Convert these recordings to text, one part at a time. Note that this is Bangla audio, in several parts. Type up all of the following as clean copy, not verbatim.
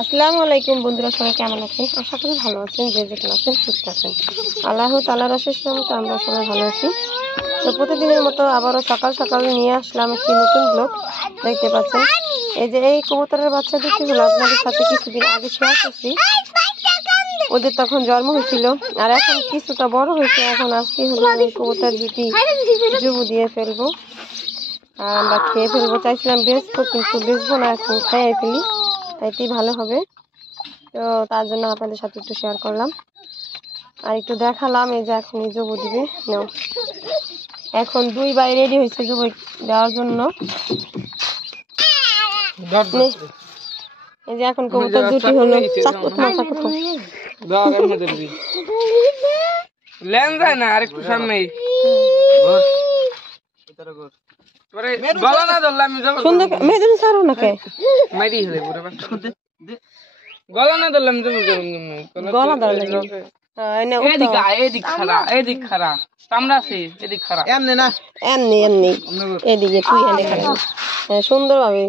আসসালামু আলাইকুম বন্ধুরা, সবাই কেমন আছেন? আশা করি ভালো আছেন। যে যেখানে আছেন সুস্থ আছেন। আল্লাহ তাআলার অশেষ রহমতে আমরা সবাই ভালো আছি। তো প্রতিদিনের মতো আবারও সকাল সকাল নিয়ে আসলাম একটি নতুন ব্লগ। দেখতে পাচ্ছেন এই যে এই কবুতরের বাচ্চা দুটিগুলো আপনাদের সাথে কিছুদিন আগে শেয়ার করছি। ওদের তখন জন্ম হয়েছিল, আর এখন কিছুটা বড় হয়েছে। এখন আজকে হলো এই কবুতর দুটি জুবু দিয়ে ফেলবো, আর আমরা খেয়ে ফেলবো। চাইছিলাম বেচবো, কিন্তু বেচবো না, এখন খেয়ে ফেলি, তাইতেই ভালো হবে। তো তার জন্য আপনাদের সাথে একটু শেয়ার করলাম আর একটু দেখালাম। এই যে এখন জুবু দিবে। এখন দুইবার রেডি হয়েছে জুবু দেওয়ার জন্য। এই যে এখন কবুতর দুটি হলো গলা না ধরলাম গলা ধরলাম এদিক খারা চামড়া আছে, এদিক খারা এমনি না এমনি এমনি এদিকে তুই এনে খারা সুন্দর ভাবে।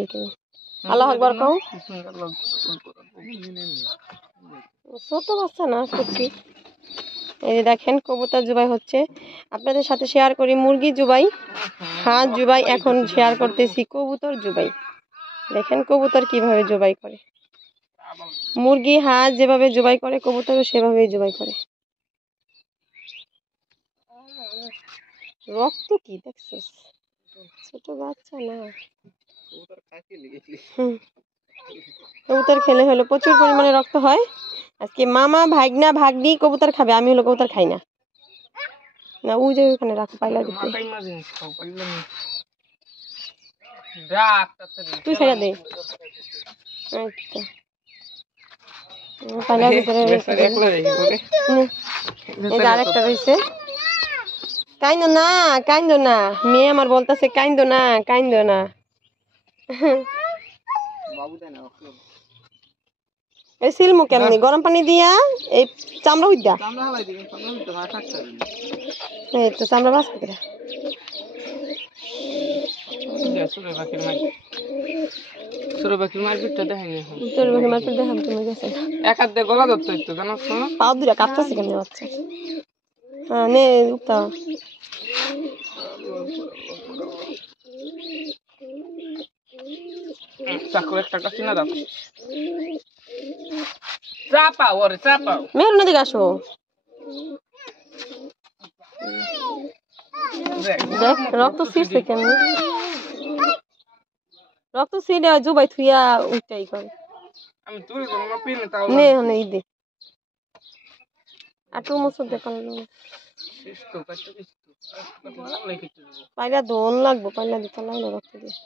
আল্লাহু আকবার কও। ছোট বাচ্চা না করছি। এই যে দেখেন কবুতর জবাই হচ্ছে, আপনাদের সাথে শেয়ার করি মুরগি জবাই, হাঁস জবাই, এখন শেয়ার করতেছি কবুতর জবাই। দেখেন কবুতর কিভাবে জবাই করে। মুরগি হাঁস যেভাবে জবাই করে কবুতরও সেভাবেই জবাই করে। রক্ত কি দেখছিস? ছোট বাচ্চা না, কবুতর খেলে হলো প্রচুর পরিমাণে রক্ত হয়। আজকে মামা ভাগনা ভাগ্নি কবুতর খাবে, আমি হলো কবুতর খাই না। না ওই যে ওখানে রাখো পাইলা দিতে, তুই ছেড়ে দে। আচ্ছা পাইলার ভিতরে আরেকটা রয়েছে। কাইন্দো না কাইন্দো না, মেয়ে আমার বলতেছে কাইন্দো না কাইন্দো না। এই সিলমু কেমনি? গরম পানি দিয়া এই চামড়া উইদা, এই তো চামড়া বাস করে পাও দুটা কাটতেছে কেমনি বাচ্চা। হ্যাঁ নে উঠতা। মেরুন দিকে আসো। দেখ রক্ত ছিঁড়ছে কেমনি, রক্ত ছিঁড়ে জুবাই থুইয়া উঠাই করে নে নে দে আটু মুসুর দে পাইলা দোন লাগবো, পাইলা দিতে লাগলো রক্ত দিয়ে।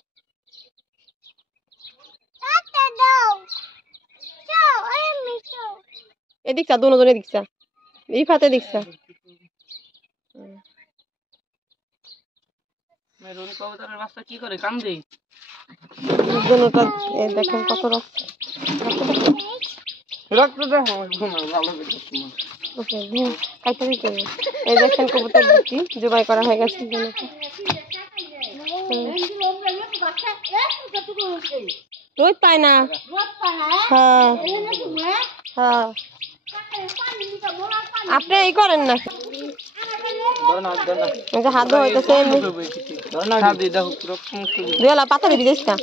এদিকটা দোনো জনে দিকছা, এই ফাতে দিকছা। কি করে কান্দে দেখেন কত রক্ত, রক্ত দেখো। এই দেখেন কবুতর দুটি জবাই করা হয়ে গেছে। রোদ পায় না। হ্যাঁ হ্যাঁ আপনি এই করেন না, হাত ধোয়া হইতেছে। পাতা দিবি দিস না,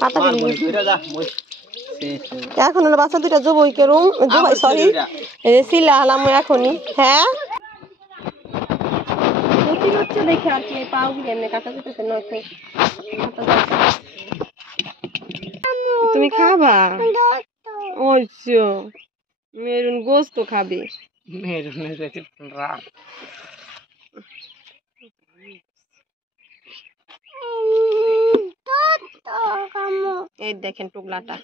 পাতা দিবি। এখন হলো বাচ্চা দুইটা জবই করুম, জবাই সরি সিলা হলাম এখনই। হ্যাঁ হচ্ছে দেখে আর কি পাও এমনি কাটা যেতেছে না। তুমি খাবা? ওই মেরুন গোস্ত খাবে। এই দেখেন টুকলাটা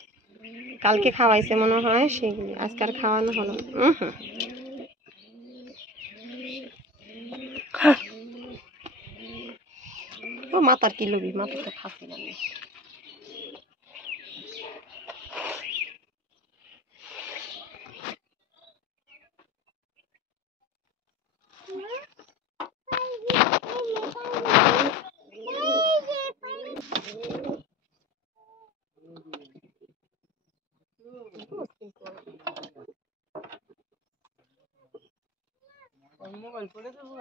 কালকে খাওয়াইছে মনে হয়, সেগুলি আজকে আর খাওয়ানো হলো। ও মাথার কি লবি, মাথাটা খাচ্ছি না। মোবাইল পড়ে যাবো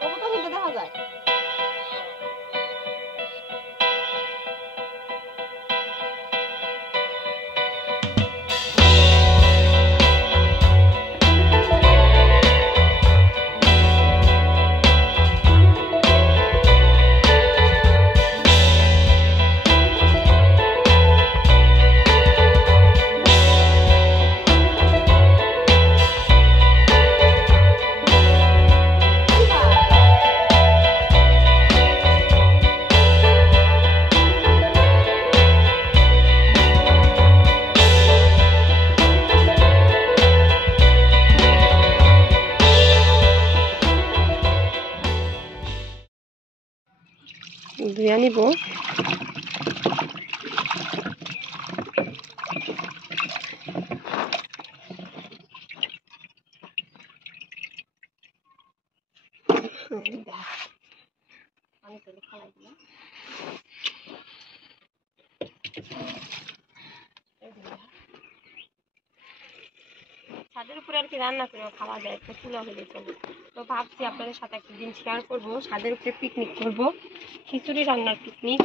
কবুতর কিন্তু দেখা যায়। ধুয়ে নিব। ছাদের উপরে আর কি রান্না করে খাওয়া যায়, একটা চুলা হলে চলে। তো ভাবছি আপনাদের সাথে একটা দিন শেয়ার করবো, ছাদের উপরে পিকনিক করবো, খিচুড়ি রান্নার পিকনিক।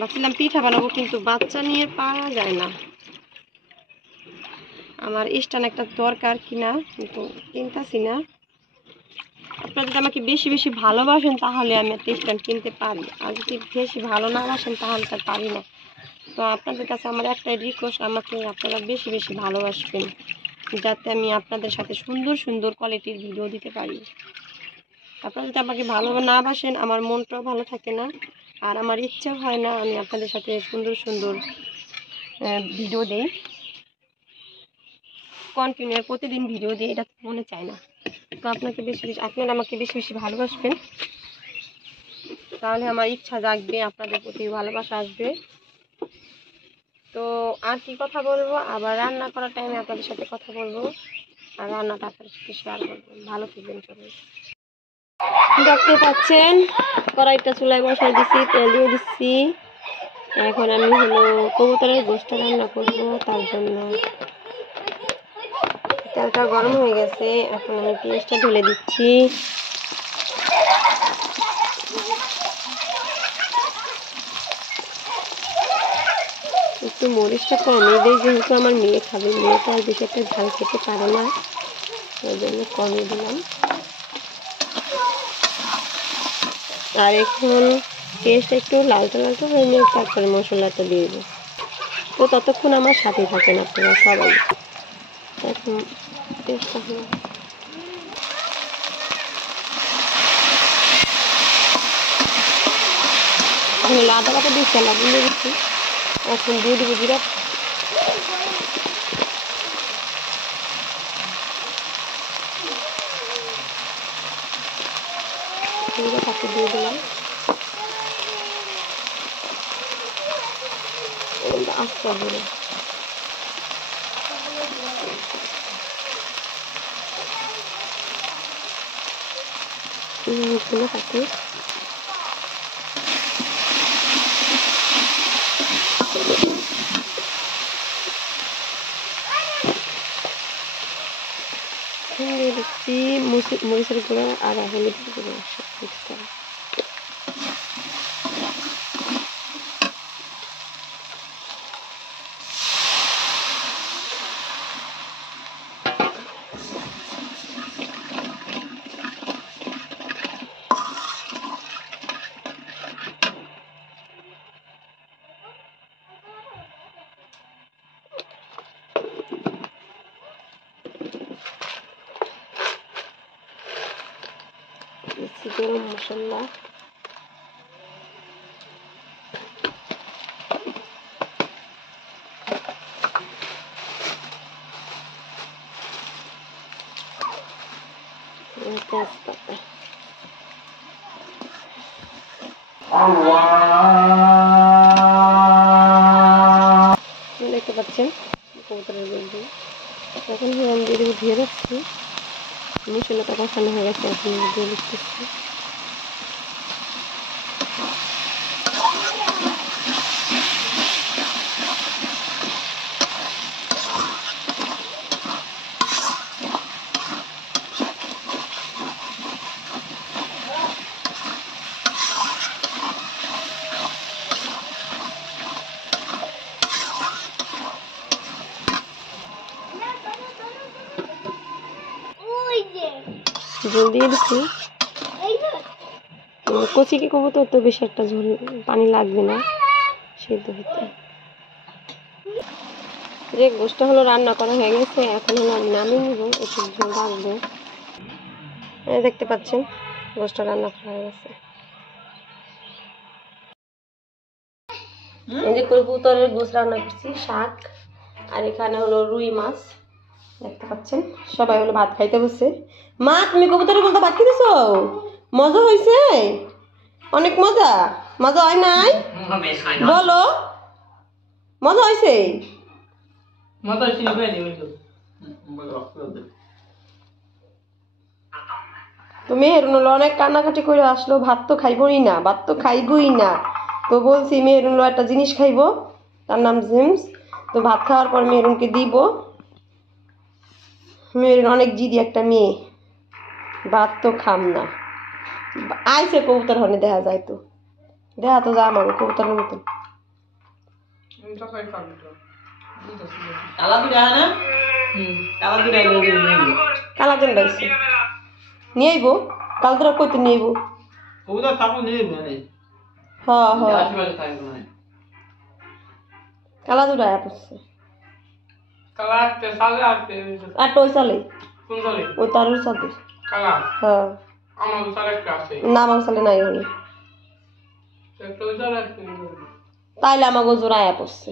ভাবছিলাম পিঠা বানাবো, কিন্তু বাচ্চা নিয়ে পারা যায় না। আমার স্ট্যান্ড একটা দরকার কিনা, কিন্তু কিনতেছি না। আপনারা যদি আমাকে বেশি বেশি ভালোবাসেন তাহলে আমি একটা স্ট্যান্ড কিনতে পারি, আর যদি বেশি ভালো না বাসেন তাহলে তার পারি না। তো আপনাদের কাছে আমার একটাই রিকোয়েস্ট, আমাকে আপনারা বেশি বেশি ভালোবাসবেন, যাতে আমি আপনাদের সাথে সুন্দর সুন্দর কোয়ালিটির ভিডিও দিতে পারি। আপনারা যদি আমাকে ভালো না বাসেন আমার মনটাও ভালো থাকে না, আর আমার ইচ্ছা হয় না আমি আপনাদের সাথে সুন্দর সুন্দর ভিডিও দিই, কন্টিনিউ প্রতিদিন ভিডিও দিই, এটা মনে চায় না। তো আপনারা আমাকে বেশি বেশি ভালোবাসবেন, তাহলে আমার ইচ্ছা জাগবে, আপনাদের প্রতি ভালোবাসা আসবে। তো আর কি কথা বলবো, আবার রান্না করার টাইমে আপনাদের সাথে কথা বলবো, আর রান্নাটা আপনাদের সাথে শেয়ার করবো। ভালো থাকবেন সবাই। দেখতে পাচ্ছেন কড়াইটা চুলায় বসাই দিচ্ছি, তেল দিয়ে দিচ্ছি। এখন আমি কবুতরের গোশত রান্না করবো, তার জন্য তেলটা গরম হয়ে গেছে। এখন আমি পেঁয়াজটা ঢেলে দিচ্ছি। একটু মরিচটা কমে দিই, যেহেতু আমার মেয়ে খাবে, মেয়েটা আর বেশি একটা ঝাল খেতে পারে না, ওই জন্য কমিয়ে দিলাম। আর এখন পেঁয়াজটা একটু লালটা লালটা হয়ে নিয়ে তারপরে মশলাটা দিয়ে দেবো। তো ততক্ষণ আমার সাথে থাকেন আপনারা সবাই। এখন পেঁয়াজটা হলো আদা বাটা দিচ্ছি, লবণ দিয়ে দিচ্ছি। এখন দিয়ে দেবো জিরা, জিরা পাতি দিয়ে দিলাম। আস্তে দিলাম পাতি। দিয়ে দিচ্ছি মরিচের গুঁড়া আর হলুদ গুঁড়ো সব মিক্স করা। গরম মশলা, তেজপাতা। দেখতে পাচ্ছেন কবুতরের গন্ধ। এখন আমি দিয়ে দেবো, ধুয়ে রাখছি, মশলাটা কষানো হয়ে গেছে। এখন দিয়ে দিচ্ছি ঝোল দিয়ে দিচ্ছি। কচি কি কবুতর তো বেশি একটা ঝোল পানি লাগবে না সিদ্ধ হতে। যে গোশটা হলো রান্না করা হয়ে গেছে, এখন হলো আমি নামিয়ে নিব, একটু ঝোল রাখবো। দেখতে পাচ্ছেন গোশটা রান্না করা হয়ে গেছে। এই যে কবুতরের গোশ রান্না করছি, শাক, আর এখানে হলো রুই মাছ দেখতে পাচ্ছেন। সবাই হলো ভাত খাইতে বসে। মা তুমি কবুতরের গোশটা ভাত খেতেছো? মজা হয়েছে? অনেক মজা? মজা হয় নাই? বলো মজা হয়েছে? তুমি মেহেরুন অনেক কান্নাকাটি করে আসলো, ভাত তো খাইবই না, ভাত তো খাইবই না। তো বলছি মেহেরুন একটা জিনিস খাইবো, তার নাম জেমস। তো ভাত খাওয়ার পর মেহেরুনকে দিব। মেহেরুন অনেক জিদি একটা মেয়ে, ভাত তো খাম না। আইসে কবুতর হনে দেখা যায়, তো দেখা তো যা আমার কবুতরের মতন। কালা জন বাইছে নিয়ে আইব, কাল তোরা কইতে নিয়ে আইব। হ্যাঁ হ্যাঁ কালা দুটা আয়া পড়ছে। আর ওই চালে ওই তারের সাথে হ্যাঁ না, আমার চালে নাই হলে তাইলে আমার জোর আয়া পড়ছে।